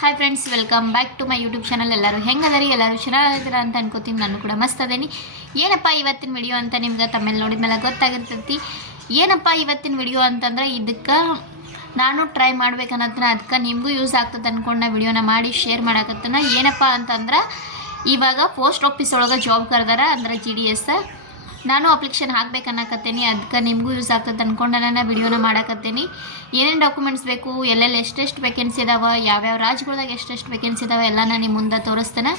Hi friends, welcome back to my YouTube channel. ಎಲ್ಲರೂ ಹೆಂಗದರಿ? ಎಲ್ಲರೂ ಚೆನ್ನಾಗಿದ್ದೀರಾ ಅಂತ ಅನ್ಕೋತೀನಿ. ನಾನು ಕೂಡ ಮಸ್ತ್ ಅದೇನಿ. ಏನಪ್ಪ ಇವತ್ತಿನ ವಿಡಿಯೋ ಅಂತ ನಿಮ್ಗೆ ತಮ್ಮೇಲೆ ನೋಡಿದ್ಮೇಲೆ ಗೊತ್ತಾಗಿರ್ತೈತಿ. ಏನಪ್ಪ ಇವತ್ತಿನ ವಿಡಿಯೋ ಅಂತಂದ್ರೆ, ಇದಕ್ಕೆ ನಾನು ಟ್ರೈ ಮಾಡ್ಬೇಕನ್ನತ್ತನ, ಅದಕ್ಕೆ ನಿಮಗೂ ಯೂಸ್ ಆಗ್ತದೆ ಅಂದ್ಕೊಂಡು ವಿಡಿಯೋನ ಮಾಡಿ ಶೇರ್ ಮಾಡಕತ್ತನ. ಏನಪ್ಪ ಅಂತಂದ್ರೆ, ಇವಾಗ ಪೋಸ್ಟ್ ಆಫೀಸ್ ಒಳಗೆ ಜಾಬ್ ಕರೆದಾರ, ಅಂದ್ರೆ GDS. ನಾನು ಅಪ್ಲಿಕೇಶನ್ ಹಾಕ್ಬೇಕನ್ನಕತ್ತೀನಿ. ಅದಕ್ಕೆ ನಿಮಗೂ ಯೂಸ್ ಆಗ್ತದೆ ಅಂದ್ಕೊಂಡು ನಾನು ವಿಡಿಯೋನ ಮಾಡಕತ್ತೀನಿ. ಏನೇನು ಡಾಕ್ಯುಮೆಂಟ್ಸ್ ಬೇಕು, ಎಲ್ಲೆಲ್ಲಿ ಎಷ್ಟೆಷ್ಟು ವೇಕೆನ್ಸಿ ಇದಾವೆ, ಯಾವ್ಯಾವ ರಾಜ್ಯಗಳ್ದಾಗ ಎಷ್ಟೆಷ್ಟು ವೇಕೆನ್ಸಿ ಇದಾವೆ ಎಲ್ಲ ನಾನು ನಿಮ್ಮ ಮುಂದೆ ತೋರಿಸ್ತೇನೆ.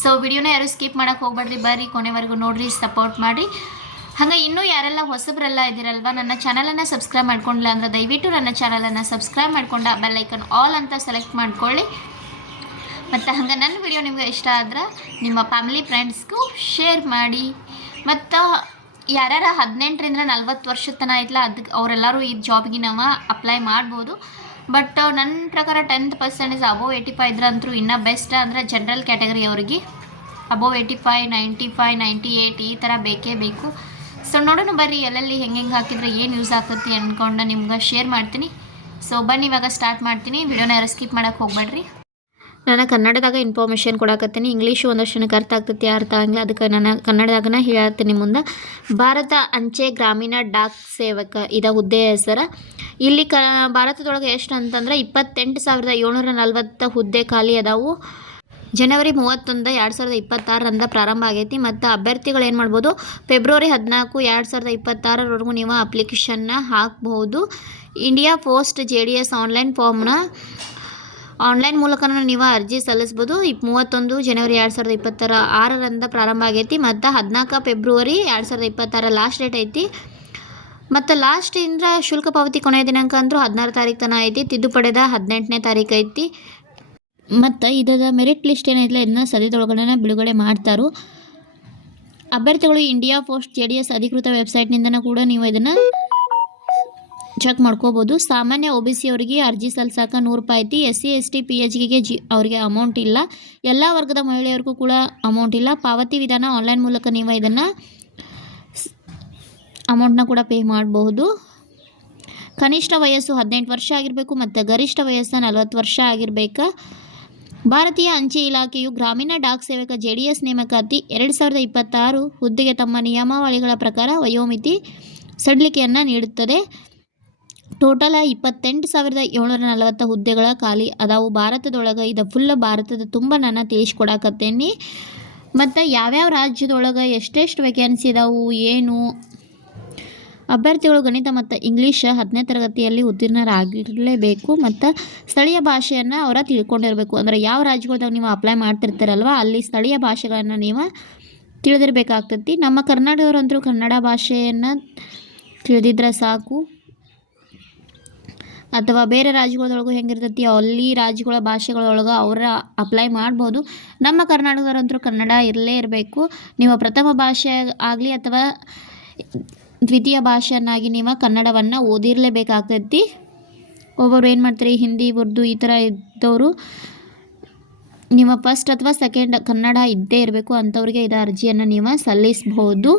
ಸೊ ವಿಡಿಯೋನ ಯಾರು ಸ್ಕಿಪ್ ಮಾಡೋಕ್ಕೆ ಹೋಗ್ಬೇಡ್ರಿ, ಬರ್ರಿ ಕೊನೆವರೆಗೂ ನೋಡಿರಿ, ಸಪೋರ್ಟ್ ಮಾಡಿ. ಹಾಗೆ ಇನ್ನೂ ಯಾರೆಲ್ಲ ಹೊಸಬ್ರೆಲ್ಲ ಇದ್ದೀರಲ್ವ, ನನ್ನ ಚಾನಲನ್ನು ಸಬ್ಸ್ಕ್ರೈಬ್ ಮಾಡ್ಕೊಂಡಿಲ್ಲ ಅಂದರೆ ದಯವಿಟ್ಟು ನನ್ನ ಚಾನಲನ್ನು ಸಬ್ಸ್ಕ್ರೈಬ್ ಮಾಡ್ಕೊಂಡು ಬೆಲ್ ಐಕನ್ ಆಲ್ ಅಂತ ಸೆಲೆಕ್ಟ್ ಮಾಡ್ಕೊಳ್ಳಿ. ಮತ್ತು ಹಾಗೆ ನನ್ನ ವಿಡಿಯೋ ನಿಮಗೆ ಇಷ್ಟ ಆದ್ರೆ ನಿಮ್ಮ ಫ್ಯಾಮಿಲಿ ಫ್ರೆಂಡ್ಸ್ಗೂ ಶೇರ್ ಮಾಡಿ. ಮತ್ತು ಯಾರ್ಯಾರು 18ರಿಂದ 40 ವರ್ಷದ ತನಕ ಐತಲ್ಲ, ಅದಕ್ಕೆ ಅವರೆಲ್ಲರೂ ಈ ಜಾಬ್ಗೆ ನಾವು ಅಪ್ಲೈ ಮಾಡ್ಬೋದು. ಬಟ್ ನನ್ನ ಪ್ರಕಾರ 10% ಅಬೋವ್ 85 ಇದ್ರಂತೂ ಇನ್ನೂ ಬೆಸ್ಟ್. ಅಂದರೆ ಜನರಲ್ ಕ್ಯಾಟಗರಿ ಅವರಿಗೆ ಅಬೋವ್ 85, 95, 98 ಈ ಥರ ಬೇಕೇ ಬೇಕು. ಸೊ ನೋಡೋಣ ಬರ್ರಿ, ಎಲ್ಲೆಲ್ಲಿ ಹೆಂಗೆ ಹಾಕಿದ್ರೆ ಏನು ಯೂಸ್ ಆಗ್ತೈತಿ ಅಂದ್ಕೊಂಡು ನಿಮ್ಗೆ ಶೇರ್ ಮಾಡ್ತೀನಿ. ಸೊ ಬನ್ನಿ ಇವಾಗ ಸ್ಟಾರ್ಟ್ ಮಾಡ್ತೀನಿ. ವಿಡಿಯೋನ ಯಾರು ಸ್ಕಿಪ್ ಮಾಡೋಕ್ಕೆ ಹೋಗ್ಬೇಡ್ರಿ. ನಾನು ಕನ್ನಡದಾಗ ಇನ್ಫಾರ್ಮೇಷನ್ ಕೊಡಕತ್ತೀನಿ. ಇಂಗ್ಲೀಷು ಒಂದಷ್ಟು ನನಗೆ ಅರ್ಥ ಆಗ್ತೈತಿ, ಅರ್ಥ ಆಗಲಿ, ಅದಕ್ಕೆ ನಾನು ಕನ್ನಡದಾಗನ ಹೇಳ್ತೀನಿ ಮುಂದೆ. ಭಾರತ ಅಂಚೆ ಗ್ರಾಮೀಣ ಡಾಕ್ ಸೇವಕ ಇದ ಹುದ್ದೆಯ ಹೆಸರು. ಇಲ್ಲಿ ಭಾರತದೊಳಗೆ ಎಷ್ಟು ಅಂತಂದ್ರೆ 28,740 ಹುದ್ದೆ ಖಾಲಿ ಅದಾವು. ಜನವರಿ 31, 2026 ಪ್ರಾರಂಭ ಆಗೈತಿ. ಮತ್ತು ಅಭ್ಯರ್ಥಿಗಳು ಏನು ಮಾಡ್ಬೋದು, ಫೆಬ್ರವರಿ 14, 2026 ನೀವು ಅಪ್ಲಿಕೇಶನ್ನ ಹಾಕ್ಬೋದು. ಇಂಡಿಯಾ ಪೋಸ್ಟ್ JDS ಆನ್ಲೈನ್ ಫಾರ್ಮ್ನ ಆನ್ಲೈನ್ ಮೂಲಕನೂ ನೀವು ಅರ್ಜಿ ಸಲ್ಲಿಸ್ಬೋದು. 31 ಜನವರಿ 2026 ಪ್ರಾರಂಭ ಆಗೈತಿ. ಮತ್ತು 14 ಫೆಬ್ರವರಿ 2026 ಲಾಸ್ಟ್ ಡೇಟ್ ಐತಿ. ಮತ್ತು ಲಾಸ್ಟಿಂದ ಶುಲ್ಕ ಪಾವತಿ ಕೊನೆಯ ದಿನಾಂಕ ಅಂದರೂ 16 ತಾರೀಕು ತನಕ ಐತಿ. ತಿದ್ದುಪಡೆದ 18ನೇ ತಾರೀಕು ಐತಿ. ಮತ್ತು ಇದರ ಮೆರಿಟ್ ಲಿಸ್ಟ್ ಏನೈತಿಲ್ಲ, ಇದನ್ನ ಸದ್ಯದೊಳಗಡೆ ಬಿಡುಗಡೆ ಮಾಡ್ತಾರೋ. ಅಭ್ಯರ್ಥಿಗಳು ಇಂಡಿಯಾ ಪೋಸ್ಟ್ JDS ಅಧಿಕೃತ ವೆಬ್ಸೈಟ್ನಿಂದನೂ ಕೂಡ ನೀವು ಇದನ್ನು ಚೆಕ್ ಮಾಡ್ಕೋಬೋದು. ಸಾಮಾನ್ಯ OBC ಅವರಿಗೆ ಅರ್ಜಿ ಸಲ್ಲಿಸೋಕೆ 100 ರೂಪಾಯಿ ಐತಿ. SC ST PHಗೆ ಅವರಿಗೆ ಅಮೌಂಟ್ ಇಲ್ಲ. ಎಲ್ಲ ವರ್ಗದ ಮಹಿಳೆಯರಿಗೂ ಕೂಡ ಅಮೌಂಟ್ ಇಲ್ಲ. ಪಾವತಿ ವಿಧಾನ ಆನ್ಲೈನ್ ಮೂಲಕ ನೀವು ಇದನ್ನು ಅಮೌಂಟ್ನ ಕೂಡ ಪೇ ಮಾಡಬಹುದು. ಕನಿಷ್ಠ ವಯಸ್ಸು 18 ವರ್ಷ ಆಗಿರಬೇಕು ಮತ್ತು ಗರಿಷ್ಠ ವಯಸ್ಸು 40 ವರ್ಷ ಆಗಿರಬೇಕು. ಭಾರತೀಯ ಅಂಚೆ ಇಲಾಖೆಯು ಗ್ರಾಮೀಣ ಡಾಕ್ ಸೇವಕ JDS ನೇಮಕಾತಿ 2026 ಹುದ್ದೆಗೆ ತಮ್ಮ ನಿಯಮಾವಳಿಗಳ ಪ್ರಕಾರ ವಯೋಮಿತಿ ಸಡಿಲಿಕೆಯನ್ನು ನೀಡುತ್ತದೆ. ಟೋಟಲ್ 28,740 ಹುದ್ದೆಗಳ ಖಾಲಿ ಅದಾವು ಭಾರತದೊಳಗೆ. ಇದು ಫುಲ್ ಭಾರತದ ತುಂಬ ನಾನು ತಿಳಿಸ್ಕೊಡಕತ್ತೇನೆ. ಮತ್ತು ಯಾವ್ಯಾವ ರಾಜ್ಯದೊಳಗೆ ಎಷ್ಟೆಷ್ಟು ವೇಕೆನ್ಸಿ ಇದಾವು ಏನು. ಅಭ್ಯರ್ಥಿಗಳು ಗಣಿತ ಮತ್ತು ಇಂಗ್ಲೀಷ್ 10ನೇ ತರಗತಿಯಲ್ಲಿ ಉತ್ತೀರ್ಣರಾಗಿರಲೇಬೇಕು. ಮತ್ತು ಸ್ಥಳೀಯ ಭಾಷೆಯನ್ನು ಅವರ ತಿಳ್ಕೊಂಡಿರಬೇಕು. ಅಂದರೆ ಯಾವ ರಾಜ್ಯಗಳ್ದಾಗ ನೀವು ಅಪ್ಲೈ ಮಾಡ್ತಿರ್ತಾರಲ್ವ, ಅಲ್ಲಿ ಸ್ಥಳೀಯ ಭಾಷೆಗಳನ್ನು ನೀವು ತಿಳಿದಿರಬೇಕಾಗ್ತೈತಿ. ನಮ್ಮ ಕರ್ನಾಟಕದವರಂತರೂ ಕನ್ನಡ ಭಾಷೆಯನ್ನು ತಿಳಿದಿದ್ರೆ ಸಾಕು. ಅಥವಾ ಬೇರೆ ರಾಜ್ಯಗಳೊಳಗೂ ಹೆಂಗಿರ್ತೈತಿ ಅಲ್ಲಿ ರಾಜ್ಯಗಳ ಭಾಷೆಗಳೊಳಗೆ ಅವರ ಅಪ್ಲೈ ಮಾಡ್ಬೋದು. ನಮ್ಮ ಕರ್ನಾಟಕದವರಂತರೂ ಕನ್ನಡ ಇರಲೇ ಇರಬೇಕು. ನೀವು ಪ್ರಥಮ ಭಾಷೆ ಆಗಲಿ ಅಥವಾ ದ್ವಿತೀಯ ಭಾಷೆಯನ್ನಾಗಿ ನೀವು ಕನ್ನಡವನ್ನು ಓದಿರಲೇಬೇಕಾಗ್ತೈತಿ. ಒಬ್ಬರು ಏನು ಮಾಡ್ತೀರಿ, ಹಿಂದಿ ಉರ್ದು ಈ ಥರ ಇದ್ದವರು ನಿಮ್ಮ ಫಸ್ಟ್ ಅಥವಾ ಸೆಕೆಂಡ್ ಕನ್ನಡ ಇದ್ದೇ ಇರಬೇಕು. ಅಂಥವ್ರಿಗೆ ಇದು ಅರ್ಜಿಯನ್ನು ನೀವು ಸಲ್ಲಿಸ್ಬೋದು.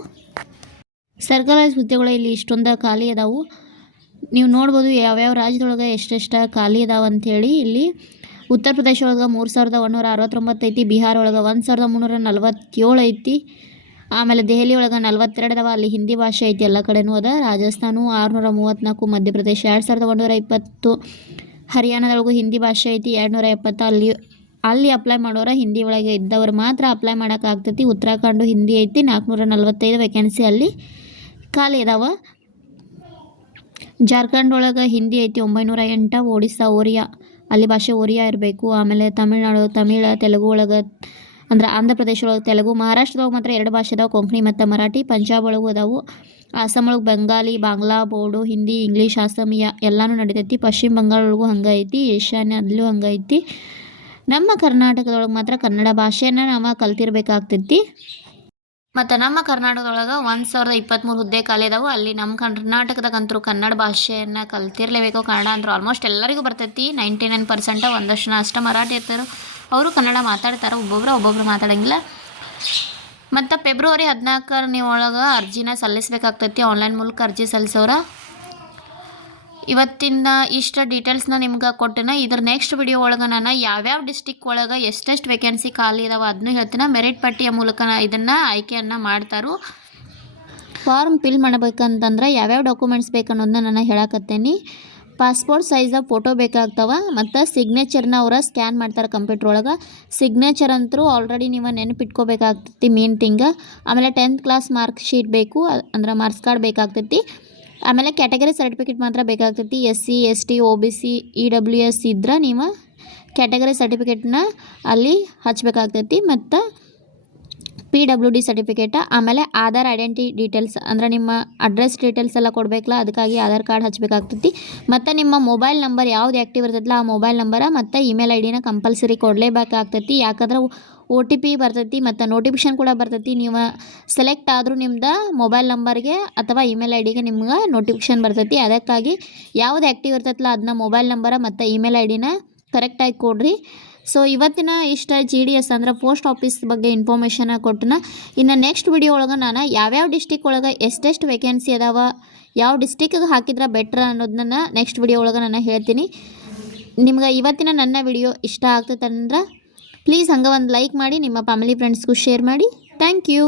ಸರ್ಕಾರಿ ಹುದ್ದೆಗಳು ಇಲ್ಲಿ ಇಷ್ಟೊಂದು ಖಾಲಿ ಅದಾವು. ನೀವು ನೋಡ್ಬೋದು ಯಾವ್ಯಾವ ರಾಜ್ಯದೊಳಗೆ ಎಷ್ಟೆಷ್ಟು ಖಾಲಿ ಇದಾವೆ ಅಂಥೇಳಿ. ಇಲ್ಲಿ ಉತ್ತರ ಪ್ರದೇಶ ಒಳಗೆ 3,169 ಐತಿ. ಬಿಹಾರ ಒಳಗೆ 1,347 ಐತಿ. ಆಮೇಲೆ ದೆಹಲಿ ಒಳಗೆ 42 ಅದಾವ, ಅಲ್ಲಿ ಹಿಂದಿ ಭಾಷೆ ಐತಿ ಎಲ್ಲ ಕಡೆನೂ ಅದ. ರಾಜಸ್ಥಾನ 634, ಮಧ್ಯಪ್ರದೇಶ 2,120, ಹರಿಯಾಣದೊಳಗೂ ಹಿಂದಿ ಭಾಷೆ ಐತಿ 270. ಅಲ್ಲಿ ಅಪ್ಲೈ ಮಾಡೋರ ಹಿಂದಿ ಒಳಗೆ ಇದ್ದವರು ಮಾತ್ರ ಅಪ್ಲೈ ಮಾಡೋಕ್ಕಾಗ್ತೈತಿ. ಉತ್ತರಾಖಂಡ ಹಿಂದಿ ಐತಿ 445 ವೇಕೆನ್ಸಿ ಅಲ್ಲಿ ಖಾಲಿ ಇದಾವೆ. ಜಾರ್ಖಂಡ್ ಒಳಗೆ ಹಿಂದಿ ಐತಿ 908. ಒಡಿಸ್ಸಾ ಒರಿಯಾ ಅಲ್ಲಿ ಭಾಷೆ ಒರಿಯಾ ಇರಬೇಕು. ಆಮೇಲೆ ತಮಿಳ್ನಾಡು ತೆಲುಗು ಒಳಗೆ ಅಂದ್ರೆ ಆಂಧ್ರ ಪ್ರದೇಶ ಒಳಗೆ ತೆಲುಗು. ಮಹಾರಾಷ್ಟ್ರದೊಳಗೆ ಮಾತ್ರ 2 ಭಾಷೆ ಅದಾವೆ, ಕೊಂಕಣಿ ಮತ್ತು ಮರಾಠಿ. ಪಂಜಾಬ್ ಒಳಗೂ ಅದಾವು. ಆಸಾಮ್ ಒಳಗೆ ಬೆಂಗಾಲಿ, ಬಾಂಗ್ಲಾ, ಬೋಡೋ, ಹಿಂದಿ, ಇಂಗ್ಲೀಷ್, ಆಸಾಮಿಯಾ ಎಲ್ಲನೂ ನಡೀತೈತಿ. ಪಶ್ಚಿಮ ಬಂಗಾಳ ಒಳಗೂ ಹಂಗೆ ಐತಿ. ಈಶಾನ್ಯ ಅಲ್ಲೂ ಹಂಗೆ ಐತಿ. ನಮ್ಮ ಕರ್ನಾಟಕದೊಳಗೆ ಮಾತ್ರ ಕನ್ನಡ ಭಾಷೆಯನ್ನು ನಾವು ಕಲ್ತಿರ್ಬೇಕಾಗ್ತೈತಿ. ಮತ್ತು ನಮ್ಮ ಕರ್ನಾಟಕದೊಳಗೆ 1,023 ಹುದ್ದೆ ಖಾಲಿ ಅದಾವು. ಅಲ್ಲಿ ನಮ್ಮ ಕರ್ನಾಟಕದಾಗಂತರೂ ಕನ್ನಡ ಭಾಷೆಯನ್ನು ಕಲ್ತಿರ್ಲೇಬೇಕು. ಕನ್ನಡ ಅಂತೂ ಆಲ್ಮೋಸ್ಟ್ ಎಲ್ಲರಿಗೂ ಬರ್ತೈತಿ, 99%. ಒಂದಷ್ಟು ಜನ ಅಷ್ಟೇ ಮರಾಠಿ ಇರ್ತಾರೆ, ಅವರು ಕನ್ನಡ ಮಾತಾಡ್ತಾರೆ. ಒಬ್ಬೊಬ್ಬರು ಮಾತಾಡೋಂಗಿಲ್ಲ. ಮತ್ತು ಫೆಬ್ರವರಿ 14 ನೀವು ಒಳಗೆ ಅರ್ಜಿನ ಸಲ್ಲಿಸಬೇಕಾಗ್ತೈತಿ. ಆನ್ಲೈನ್ ಮೂಲಕ ಅರ್ಜಿ ಸಲ್ಲಿಸೋರ ಇವತ್ತಿನ ಇಷ್ಟ ಡೀಟೇಲ್ಸ್ನ ನಿಮ್ಗೆ ಕೊಟ್ಟೆನ. ಇದ್ರ ನೆಕ್ಸ್ಟ್ ವಿಡಿಯೋ ಒಳಗೆ ನಾನು ಯಾವ್ಯಾವ ಡಿಸ್ಟಿಕ್ ಒಳಗೆ ಎಷ್ಟೆಷ್ಟು ವೇಕೆನ್ಸಿ ಖಾಲಿ ಇದಾವೆ ಅದನ್ನು ಹೇಳ್ತೀನಿ. ಮೆರಿಟ್ ಪಟ್ಟಿಯ ಮೂಲಕ ಇದನ್ನು ಆಯ್ಕೆಯನ್ನು ಮಾಡ್ತಾರೋ. ಫಾರ್ಮ್ ಫಿಲ್ ಮಾಡಬೇಕಂತಂದ್ರೆ ಯಾವ್ಯಾವ ಡಾಕ್ಯುಮೆಂಟ್ಸ್ ಬೇಕನ್ನೋದನ್ನ ನಾನು ಹೇಳಕತ್ತೇನೆ. ಪಾಸ್ಪೋರ್ಟ್ ಸೈಜ್ ಫೋಟೋ ಬೇಕಾಗ್ತವೆ ಮತ್ತು ಸಿಗ್ನೇಚರ್ನ ಅವರ ಸ್ಕ್ಯಾನ್ ಮಾಡ್ತಾರೆ ಕಂಪ್ಯೂಟ್ರ್ ಒಳಗೆ. ಸಿಗ್ನೇಚರ್ ಅಂತೂ ಆಲ್ರೆಡಿ ನೀವು ನೆನಪಿಟ್ಕೋಬೇಕಾಗ್ತೈತಿ ಮೇನ್ ಥಿಂಗ್. ಆಮೇಲೆ 10th ಕ್ಲಾಸ್ ಮಾರ್ಕ್ ಶೀಟ್ ಬೇಕು, ಅಂದ್ರೆ ಮಾರ್ಕ್ಸ್ ಕಾರ್ಡ್ ಬೇಕಾಗ್ತೈತಿ. ಆಮೇಲೆ ಕ್ಯಾಟಗರಿ ಸರ್ಟಿಫಿಕೇಟ್ ಮಾತ್ರ ಬೇಕಾಗ್ತೈತಿ. SC ST OBC EWS ಇದ್ರೆ ನೀವು ಕ್ಯಾಟಗರಿ ಸರ್ಟಿಫಿಕೇಟ್ನ ಅಲ್ಲಿ ಹಚ್ಚಬೇಕಾಗ್ತೈತಿ. ಮತ್ತು PWD ಸರ್ಟಿಫಿಕೇಟ, ಆಮೇಲೆ ಆಧಾರ್ ಐಡೆಂಟಿ ಡೀಟೇಲ್ಸ್ ಅಂದರೆ ನಿಮ್ಮ ಅಡ್ರೆಸ್ ಡೀಟೇಲ್ಸ್ ಎಲ್ಲ ಕೊಡಬೇಕಲ್ಲ, ಅದಕ್ಕಾಗಿ ಆಧಾರ್ ಕಾರ್ಡ್ ಹಚ್ಚಬೇಕಾಗ್ತೈತಿ. ಮತ್ತು ನಿಮ್ಮ ಮೊಬೈಲ್ ನಂಬರ್ ಯಾವ್ದು ಆ್ಯಕ್ಟಿವ್ ಇರ್ತೈತಲ್ಲ ಆ ಮೊಬೈಲ್ ನಂಬರ ಮತ್ತು ಇಮೇಲ್ ID ಕಂಪಲ್ಸರಿ ಕೊಡಲೇಬೇಕಾಗ್ತೈತಿ. ಯಾಕಂದ್ರೆ OTP ಬರ್ತೈತಿ ಮತ್ತು ನೋಟಿಫಿಕೇಶನ್ ಕೂಡ ಬರ್ತೈತಿ. ನೀವು ಸೆಲೆಕ್ಟ್ ಆದರೂ ನಿಮ್ದು ಮೊಬೈಲ್ ನಂಬರ್ಗೆ ಅಥವಾ ಇಮೇಲ್ IDಗೆ ನಿಮ್ಗೆ ನೋಟಿಫಿಕೇಶನ್ ಬರ್ತೈತಿ. ಅದಕ್ಕಾಗಿ ಯಾವ್ದು ಆ್ಯಕ್ಟಿವ್ ಇರ್ತೈತಲ್ಲ ಅದನ್ನ ಮೊಬೈಲ್ ನಂಬರ ಮತ್ತು ಇಮೇಲ್ IDನ ಕರೆಕ್ಟಾಗಿ ಕೊಡ್ರಿ. ಸೊ ಇವತ್ತಿನ ಇಷ್ಟ GDS ಅಂದರೆ ಪೋಸ್ಟ್ ಆಫೀಸ್ ಬಗ್ಗೆ ಇನ್ಫಾರ್ಮೇಷನ್ ಕೊಟ್ಟನ. ಇನ್ನು ನೆಕ್ಸ್ಟ್ ವಿಡಿಯೋ ಒಳಗೆ ನಾನು ಯಾವ್ಯಾವ ಡಿಸ್ಟಿಕ್ ಒಳಗೆ ಎಷ್ಟೆಷ್ಟು ವೇಕೆನ್ಸಿ ಅದಾವ, ಯಾವ ಡಿಸ್ಟಿಕ್ಗೆ ಹಾಕಿದ್ರೆ ಬೆಟ್ರ್ ಅನ್ನೋದನ್ನ ನೆಕ್ಸ್ಟ್ ವಿಡಿಯೋ ಒಳಗೆ ನಾನು ಹೇಳ್ತೀನಿ. ನಿಮ್ಗೆ ಇವತ್ತಿನ ನನ್ನ ವಿಡಿಯೋ ಇಷ್ಟ ಆಗ್ತೈತೆ ಅಂದ್ರೆ ಪ್ಲೀಸ್ ಹಂಗೆ ಒಂದು ಲೈಕ್ ಮಾಡಿ, ನಿಮ್ಮ ಫ್ಯಾಮಿಲಿ ಫ್ರೆಂಡ್ಸ್ಗೂ ಶೇರ್ ಮಾಡಿ. Thank you.